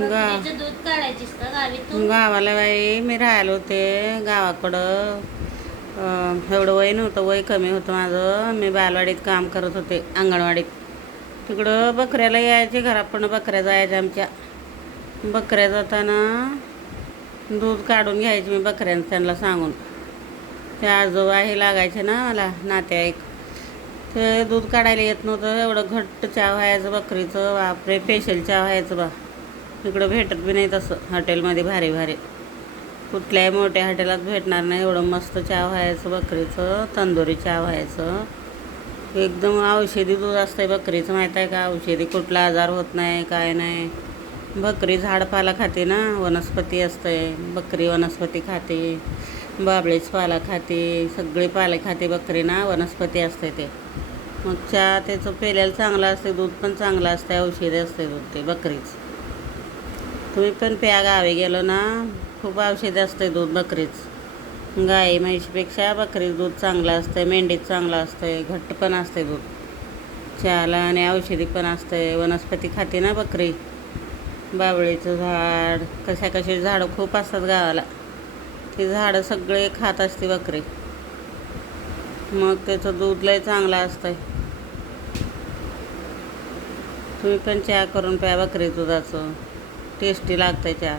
बकरीचं दूध काढायचीस का गावी तू? गावाला बाई मी राहायला होते गावाकडं. एवढं वय नव्हतं, वय कमी होतं माझं. मी बालवाडीत काम करत होते, अंगणवाडीत. तिकडं बकऱ्याला यायचे, घरापण बकऱ्या जायच्या आमच्या. बकऱ्या जाताना दूध काढून घ्यायचे मी बकऱ्यांचं त्यांना सांगून. ते आजोबा हे लागायचे ना मला नातेवाईक. ते दूध काढायला येत नव्हतं, एवढं घट्ट चहा व्हायचं बकरीचं. बापरे, स्पेशल चहा व्हायचं बा. इकडं भेटत बी नाही तसं हॉटेलमध्ये भारी भारी. कुठल्याही मोठ्या हॉटेलात भेटणार नाही एवढं मस्त चहा व्हायचं बकरीचं. तंदुरी चहा व्हायचं. एकदम औषधी दूध असतंय बकरीचं, माहीत आहे का? औषधी, कुठला आजार होत नाही, काय नाही. बकरी झाडपाला खाते ना, वनस्पती असते. बकरी वनस्पती खाते, बाबळीच पाला खाते, सगळे पाले खाते बकरी ना, वनस्पती असते ते. मग चहा त्याचं पेल्याला चांगलं असते, दूध पण चांगलं असते, औषधी असते दूध ते बकरीच. तुम्ही पण प्या, गावी गेलो ना खूप औषधी असते दूध बकरीच. गाई म्हैशीपेक्षा बकरीच दूध चांगलं असतं, मेंढीत चांगलं असतं, घट्ट पण असते दूध चहाला. आणि औषधी पण असते, वनस्पती खाते ना बकरी. बाबळीचं झाड, कशाकशाची झाडं खूप असतात गावाला. ती झाडं सगळे खात असते बकरी. मग त्याचं दूध लय चांगलं असतं. तुम्ही पण चहा करून प्या बकरी दुधाचं, टेस्टी लागतं चहा.